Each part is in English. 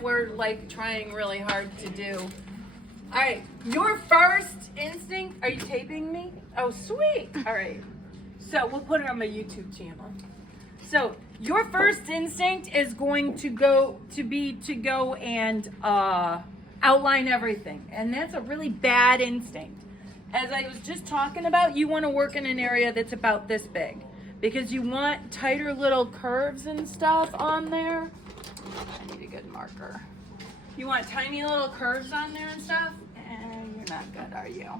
that we're like trying really hard to do. All right, your first instinct, are you taping me? Oh, sweet. All right, so we'll put it on my YouTube channel. So your first instinct is going to go and outline everything. And that's a really bad instinct. As I was just talking about, you want to work in an area that's about this big because you want tighter little curves and stuff on there. I need a good marker. You want tiny little curves on there and stuff, and you're not good, are you?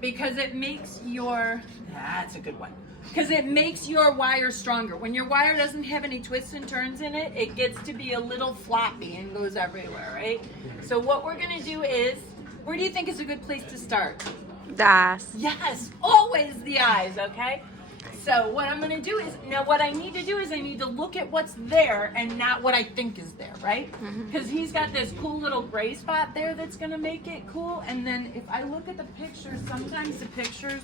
Because it makes your, that's a good one. Because it makes your wire stronger. When your wire doesn't have any twists and turns in it, it gets to be a little floppy and goes everywhere, right? So what we're gonna do is, where do you think is a good place to start? The eyes. Yes, always the eyes, okay? So what I'm gonna do is, now what I need to do is I need to look at what's there and not what I think is there, right? Because he's got this cool little gray spot there that's gonna make it cool. And then if I look at the pictures, sometimes the pictures,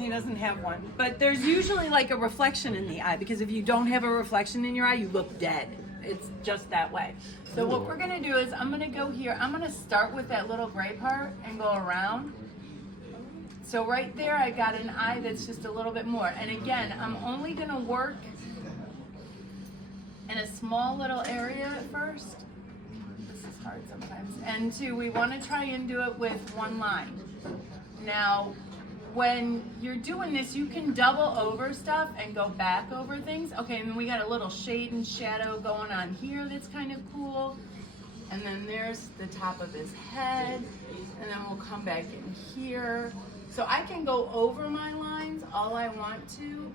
he doesn't have one. But there's usually like a reflection in the eye because if you don't have a reflection in your eye, you look dead. It's just that way. So what we're gonna do is I'm gonna go here. I'm gonna start with that little gray part and go around. So right there, I got an eye that's just a little bit more. And again, I'm only gonna work in a small little area at first. This is hard sometimes. And two, we wanna try and do it with one line. Now, when you're doing this, you can double over stuff and go back over things. Okay, and then we got a little shade and shadow going on here that's kind of cool. And then there's the top of his head. And then we'll come back in here. So I can go over my lines all I want to.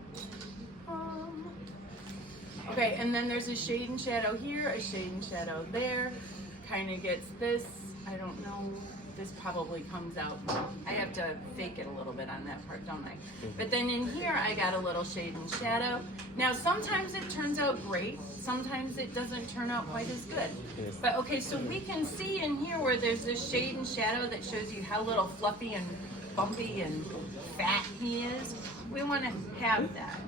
Okay, and then there's a shade and shadow here, a shade and shadow there. Kind of gets this, I don't know, this probably comes out. I have to fake it a little bit on that part, don't I? But then in here, I got a little shade and shadow. Now, sometimes it turns out great. Sometimes it doesn't turn out quite as good. But okay, so we can see in here where there's this shade and shadow that shows you how little fluffy and bumpy and fat he is. We want to have that.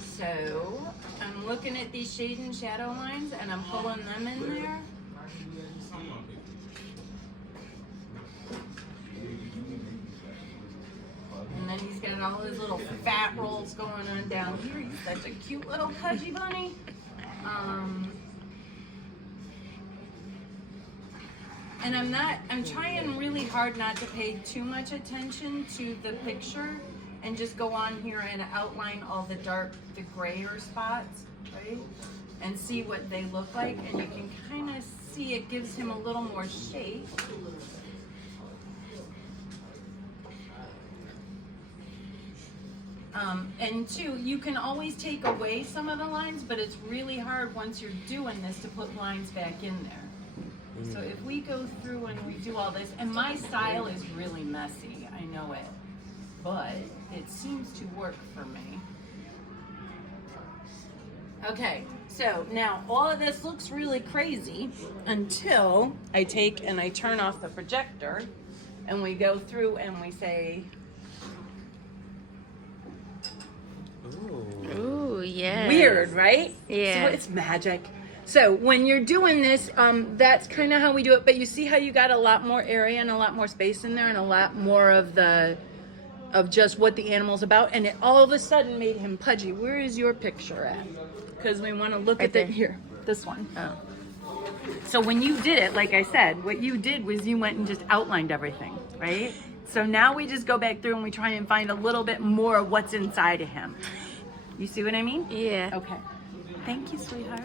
So I'm looking at these shade and shadow lines and I'm pulling them in there. And then he's got all his little fat rolls going on down here. He's such a cute little pudgy bunny. And I'm trying really hard not to pay too much attention to the picture and just go on here and outline all the grayer spots, right? And see what they look like. And you can kind of see it gives him a little more shape. And two, you can always take away some of the lines, but it's really hard once you're doing this to put lines back in there. So if we go through and we do all this, and my style is really messy, I know it, but it seems to work for me. Okay, so now all of this looks really crazy until I take and I turn off the projector and we go through and we say, Ooh, yeah. Weird, right? Yeah. So it's magic. So when you're doing this, that's kind of how we do it. But you see how you got a lot more area and a lot more space in there and a lot more of just what the animal's about. And it all of a sudden made him pudgy. Where is your picture at? Because we want to look at it here. This one. Oh. So when you did it, like I said, what you did was you went and just outlined everything, right? So now we just go back through and we try and find a little bit more of what's inside of him. You see what I mean? Yeah. Okay. Thank you, sweetheart.